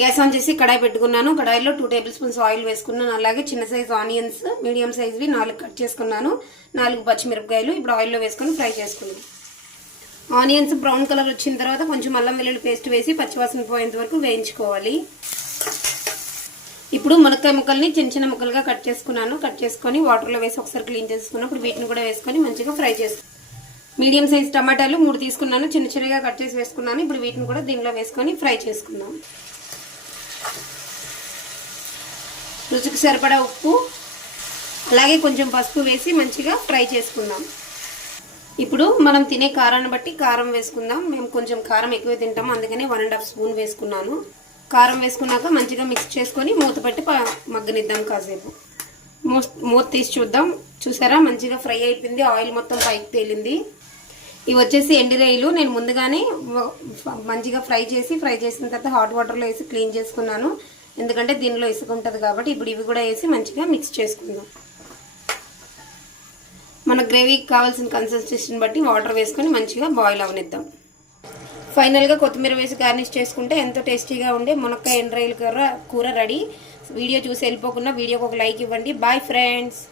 Gas on చేసి కడాయి పెట్టుకున్నాను. కడాయిలో 2 టేబుల్ స్పూన్స్ ఆయిల్ వేసుకున్నాను. అలాగే చిన్న సైజ్ ఆనియన్స్ మీడియం సైజ్వి 4 కట్ చేసుకున్నాను. 4 పచ్చిమిరపకాయలు ఇప్పుడు ఆయిల్లో వేసుకొని ఫ్రై చేసుకున్నాను. ఆనియన్స్ బ్రౌన్ కలర్ వచ్చిన తర్వాత కొంచెం అల్లం వెల్లుల్లి పేస్ట్ వేసి పచ్చివాసన పోయేంత వరకు వేయించుకోవాలి. ఇప్పుడు మునక్కాయ ముక్కల్ని చిన్న చిన్న ముక్కలుగా కట్ చేసుకున్నాను. కట్ చేసుకొని వాటర్లో వేసి ఒకసారి క్లీన్ చేసుకున్నాను. ఇప్పుడు వీటిని కూడా వేసుకొని మంచిగా ఫ్రై చేసుకున్నాను. మీడియం సైజ్ టమాటాలు 3 తీసుకున్నాను. చిన్న చిన్నగా కట్ చేసి వేసుకున్నాను. ఇప్పుడు వీటిని కూడా దీనిలో వేసుకొని ఫ్రై చేసుకుందాం. రుచికి సరిపడా ఉప్పు అలాగే కొంచెం పసుపు వేసి మంచిగా ఫ్రై చేసుకుందాం. ఇప్పుడు మనం తినే కారాన్ని బట్టి కారం వేసుకుందాం. మేము కొంచెం కారం ఎక్కువ తింటాము, అందుకని 1.5 స్పూన్ వేసుకున్నాను. కారం వేసుకున్నాక మంచిగా మిక్స్ చేసుకొని మూత పెట్టి మగ్గనిద్దాం. కాసేపు మూత తీసి చూద్దాం. చూసారా మంచిగా ఫ్రై అయిపోయింది. ఆయిల్ మొత్తం పైకి తేలింది. ఇవి వచ్చేసి ఎండు రొయ్యలు. నేను ముందుగానే మంచిగా ఫ్రై చేసిన తర్వాత హాట్ వాటర్లో వేసి క్లీన్ చేసుకున్నాను. ఎందుకంటే దీనిలో ఇసుక ఉంటుంది కాబట్టి. ఇప్పుడు ఇవి కూడా వేసి మంచిగా మిక్స్ చేసుకుందాం. మన గ్రేవీకి కావాల్సిన కన్సిస్టెన్సీని బట్టి వాటర్ వేసుకొని మంచిగా బాయిల్ అవనిద్దాం. ఫైనల్గా కొత్తిమీర వేసి గార్నిష్ చేసుకుంటే ఎంతో టేస్టీగా ఉండే మునక్కాయ ఎండు రొయ్యల కూర రెడీ. వీడియో చూసి వెళ్ళిపోకుండా వీడియోకి ఒక లైక్ ఇవ్వండి. Bye friends.